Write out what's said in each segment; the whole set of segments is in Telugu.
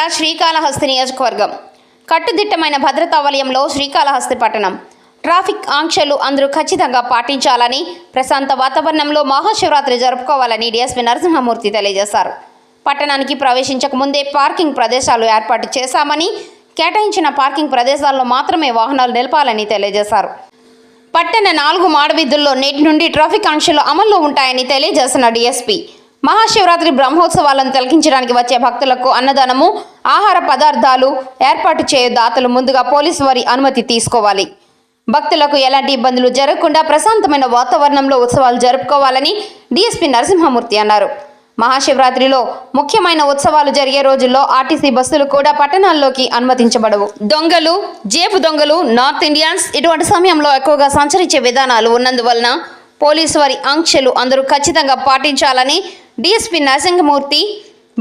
జిల్లా శ్రీకాళహస్తి నియోజకవర్గం. కట్టుదిట్టమైన భద్రతా వలయంలో శ్రీకాళహస్తి పట్టణం. ట్రాఫిక్ ఆంక్షలు అందరూ ఖచ్చితంగా పాటించాలని ప్రశాంత వాతావరణంలో మహాశివరాత్రి జరుపుకోవాలని డిఎస్పీ నరసింహమూర్తి తెలియజేశారు. పట్టణానికి ప్రవేశించక ముందే పార్కింగ్ ప్రదేశాలు ఏర్పాటు చేశామని కేటాయించిన పార్కింగ్ ప్రదేశాల్లో మాత్రమే వాహనాలు నిలపాలని తెలియజేశారు. పట్టణ నాలుగు మాడవీధుల్లో నేటి నుండి ట్రాఫిక్ ఆంక్షలు అమల్లో ఉంటాయని తెలియజేసిన డీఎస్పీ మహాశివరాత్రి బ్రహ్మోత్సవాలను తిలకించడానికి వచ్చే భక్తులకు అన్నదానము ఆహార పదార్థాలు ఏర్పాటు చేయు దాతలు ముందుగా పోలీసు వారి అనుమతి తీసుకోవాలి. భక్తులకు ఎలాంటి ఇబ్బందులు జరగకుండా ప్రశాంతమైన వాతావరణంలో ఉత్సవాలు జరుపుకోవాలని డిఎస్పి నరసింహమూర్తి అన్నారు. మహాశివరాత్రిలో ముఖ్యమైన ఉత్సవాలు జరిగే రోజుల్లో ఆర్టీసీ బస్సులు కూడా పట్టణాల్లోకి అనుమతించబడవు. దొంగలు జేబు దొంగలు నార్త్ ఇండియన్స్ ఇటువంటి సమయంలో ఎక్కువగా సంచరించే విధానాలు ఉన్నందువలన పోలీసు వారి ఆంక్షలు అందరూ ఖచ్చితంగా పాటించాలని DSP Narasimhamurthy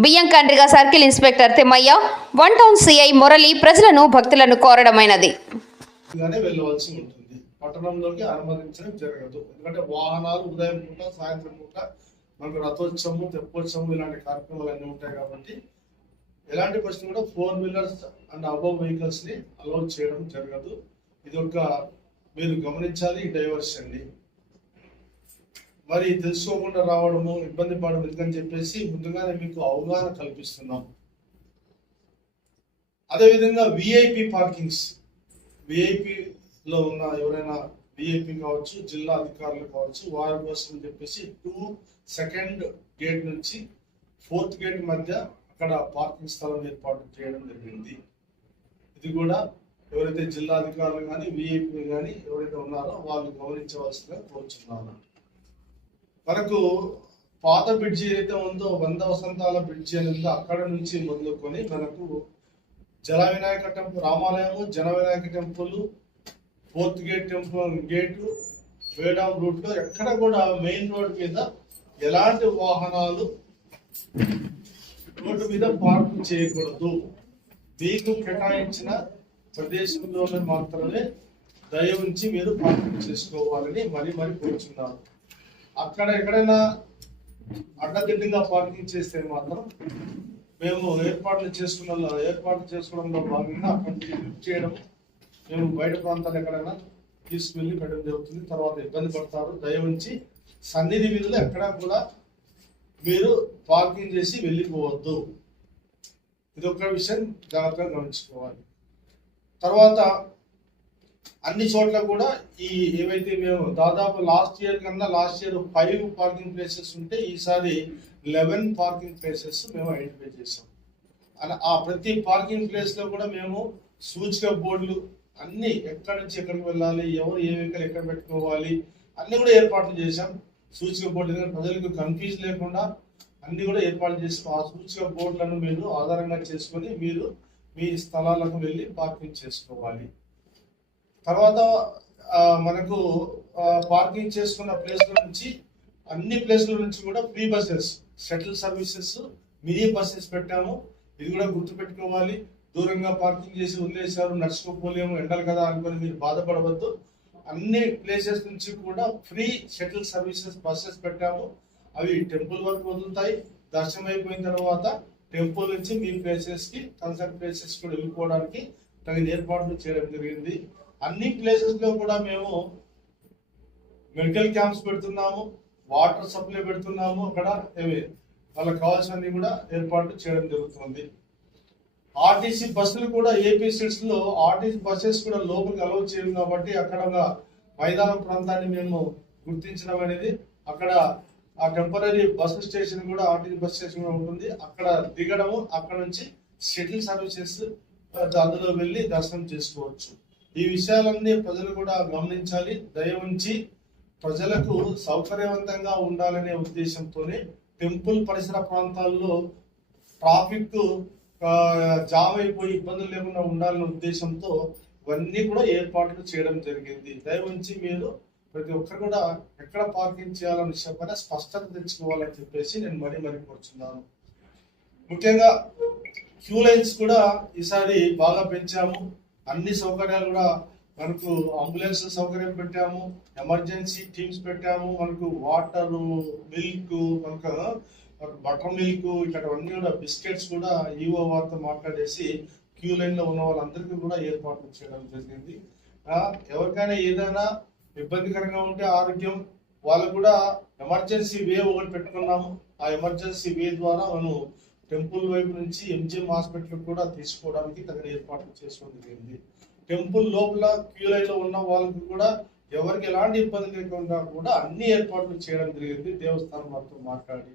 Biyyam Kandriga circle inspector Timmaiah one town CI Murali ప్రజలను భక్తులను కోరడమైనది. వెళ్ళవలసి ఉంటుంది. పట్టణంలోకి అనుమతించడం జరగదు. ఎందుకంటే వాహనాలు ఉదయం పూట సాయంత్రం పూట మనకు రథోత్సవము తెప్పోత్సవము ఇలాంటి కార్యక్రమాలు అన్నీ ఉంటాయి కాబట్టి ఎలాంటి పరిస్థితి కూడా ఫోర్ వీలర్స్ అండ్ అబౌవ్ వెహికల్స్ని అలౌ చేయడం జరగదు. ఇది ఒక మీరు గమనించాలి డైవర్షన్ అండి మరి తెలుసుకోకుండా రావడము ఇబ్బంది పడడం ఎందుకని చెప్పేసి ముందుగానే మీకు అవగాహన కల్పిస్తున్నాం. అదేవిధంగా విఐపి పార్కింగ్స్ విఐపిలో ఉన్న ఎవరైనా విఐపి కావచ్చు జిల్లా అధికారులు కావచ్చు వారి కోసం అని చెప్పేసి టూ సెకండ్ గేట్ నుంచి ఫోర్త్ గేట్ మధ్య అక్కడ పార్కింగ్ స్థలం ఏర్పాటు చేయడం జరిగింది. ఇది కూడా ఎవరైతే జిల్లా అధికారులు కానీ విఐపి కానీ ఎవరైతే ఉన్నారో వాళ్ళు గమనించవలసిందిగా కోరుచున్నాను. మనకు పాత బ్రిడ్జి ఏదైతే ఉందో వంద వసంతాల బ్రిడ్జి అని ఉందో అక్కడ నుంచి మొదలుకొని మనకు జల వినాయక టెంపుల్ రామాలయము జన Vinayaka temple fourth gate temple gate వేడాం రూట్లో ఎక్కడ కూడా మెయిన్ రోడ్ మీద ఎలాంటి వాహనాలు రోడ్డు మీద పార్క్ చేయకూడదు. మీకు కేటాయించిన ప్రదేశంలోనే మాత్రమే దయ ఉంచి మీరు పార్కింగ్ చేసుకోవాలని మరి మరి కోరుచున్నాను. అక్కడ ఎక్కడైనా అడ్డదిడ్డంగా పార్కింగ్ చేస్తే మాత్రం మేము ఏర్పాట్లు చేసుకున్న ఏర్పాట్లు చేసుకోవడంలో భాగంగా అక్కడి నుంచి లిఫ్ట్ చేయడం మేము బయట ప్రాంతాలు ఎక్కడైనా తీసుకువెళ్ళి పెట్టడం జరుగుతుంది. తర్వాత ఇబ్బంది పడతారు. దయవుంచి సన్నిధి వీధులు ఎక్కడా కూడా మీరు పార్కింగ్ చేసి వెళ్ళిపోవద్దు. ఇది ఒక విషయం జాగ్రత్తగా గమనించుకోవాలి. తర్వాత అన్ని చోట్ల కూడా ఈ ఏవైతే మేము దాదాపు లాస్ట్ ఇయర్ కన్నా last year five parking places ఉంటే ఈసారి లెవెన్ పార్కింగ్ ప్లేసెస్ మేము ఐడెంటిఫై చేసాం అలా ఆ ప్రతి పార్కింగ్ ప్లేస్లో కూడా మేము సూచిక బోర్డులు అన్ని ఎక్కడి నుంచి ఎక్కడికి వెళ్ళాలి ఎవరు ఏ వెహికల్ ఎక్కడ పెట్టుకోవాలి అన్ని కూడా ఏర్పాట్లు చేశాం. సూచిక బోర్డు ప్రజలకు కన్ఫ్యూజ్ లేకుండా అన్ని కూడా ఏర్పాటు చేసి ఆ సూచిక బోర్డులను మీరు ఆధారంగా చేసుకొని మీరు మీ స్థలాలకు వెళ్ళి పార్కింగ్ చేసుకోవాలి. తర్వాత మనకు పార్కింగ్ చేసుకున్న ప్లేస్ల నుంచి అన్ని ప్లేస్ల నుంచి కూడా free buses shuttle services mini buses పెట్టాము. ఇది కూడా గుర్తుపెట్టుకోవాలి. దూరంగా పార్కింగ్ చేసి వదిలేశారు. నడుచుకోపోలేము ఎండలు కదా అనుకుని మీరు బాధపడవద్దు. అన్ని ప్లేసెస్ నుంచి కూడా ఫ్రీ షటిల్ సర్వీసెస్ బస్సెస్ పెట్టాము. అవి టెంపుల్ వరకు వదులుతాయి. దర్శనం అయిపోయిన తర్వాత టెంపుల్ నుంచి మీ ప్లేసెస్కి కన్సర్ట్ ప్లేసెస్ కూడా వెళ్ళిపోవడానికి తగిన ఏర్పాట్లు చేయడం జరిగింది. అన్ని ప్లేసెస్లో కూడా మేము మెడికల్ క్యాంప్స్ పెడుతున్నాము వాటర్ సప్లై పెడుతున్నాము అక్కడ ఏవి వాళ్ళకి కావాల్సినవి కూడా ఏర్పాటు చేయడం జరుగుతుంది. ఆర్టీసీ బస్సులు కూడా ఏపీ సీట్స్లో ఆర్టీసీ బస్సెస్ కూడా లోపలికి అలౌ చేయము కాబట్టి అక్కడ ఒక మైదానం ప్రాంతాన్ని మేము గుర్తించడం అనేది అక్కడ ఆ టెంపరీ బస్ స్టేషన్ కూడా ఆర్టీసీ బస్ స్టేషన్ కూడా ఉంటుంది. అక్కడ దిగడము అక్కడ నుంచి షటిల్ సర్వీసెస్ అందులో వెళ్ళి దర్శనం చేసుకోవచ్చు. ఈ విషయాలన్నీ ప్రజలు కూడా గమనించాలి. దయ ఉంచి ప్రజలకు సౌకర్యవంతంగా ఉండాలనే ఉద్దేశంతోనే టెంపుల్ పరిసర ప్రాంతాల్లో ట్రాఫిక్ జామ్ అయిపోయి ఇబ్బందులు లేకుండా ఉండాలనే ఉద్దేశంతో ఇవన్నీ కూడా ఏర్పాట్లు చేయడం జరిగింది. దయ ఉంచి మీరు ప్రతి ఒక్కరు కూడా ఎక్కడ పార్కింగ్ చేయాలనే విషయం స్పష్టత తెచ్చుకోవాలని చెప్పేసి నేను మరీ మరీ కోరుచున్నాను. ముఖ్యంగా క్యూ లైన్స్ కూడా ఈసారి బాగా పెంచాము. అన్ని సౌకర్యాలు కూడా మనకు అంబులెన్స్ సౌకర్యం పెట్టాము ఎమర్జెన్సీ టీమ్స్ పెట్టాము మనకు వాటర్ మిల్క్ మనకు బటర్ మిల్క్ ఇక్కడ అన్ని కూడా బిస్కెట్స్ కూడా ఈవో వారితో మాట్లాడేసి క్యూ లైన్లో ఉన్న వాళ్ళందరికీ కూడా ఏర్పాట్లు చేయడం జరిగింది. ఎవరికైనా ఏదైనా ఇబ్బందికరంగా ఉంటే ఆరోగ్యం వాళ్ళు కూడా ఎమర్జెన్సీ వే ఒకటి పెట్టుకున్నాము. ఆ ఎమర్జెన్సీ వే ద్వారా మనం టెంపుల్ వైపు నుంచి ఎంజిఎం హాస్పిటల్ కూడా తీసుకోవడానికి తగిన ఏర్పాట్లు చేసుకోవడం జరిగింది టెంపుల్ లోపల క్యూ ఉన్న వాళ్ళకి కూడా ఎవరికి ఎలాంటి ఇబ్బంది లేకుండా కూడా అన్ని ఏర్పాట్లు చేయడం జరిగింది. దేవస్థానం వారితో మాట్లాడి.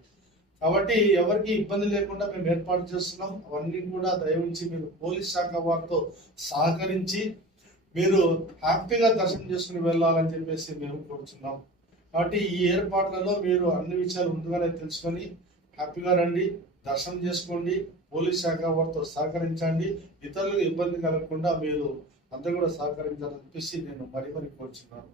కాబట్టి ఎవరికి ఇబ్బంది లేకుండా మేము ఏర్పాటు చేస్తున్నాం. అవన్నీ కూడా దయవుంచి మీరు పోలీస్ శాఖ వారితో సహకరించి మీరు హ్యాపీగా దర్శనం చేసుకుని వెళ్ళాలని చెప్పేసి మేము కోరుతున్నాం కాబట్టి ఈ ఏర్పాట్లలో మీరు అన్ని విషయాలు ముందుగానే తెలుసుకొని హ్యాపీగా రండి. దర్శనం చేసుకోండి పోలీస్ శాఖ వారితో సహకరించండి. ఇతరులకు ఇబ్బంది కలగకుండా మీరు అందరూ కూడా సహకరించాలని చెప్పేసి నేను మరీ మరి కోరుచున్నాను.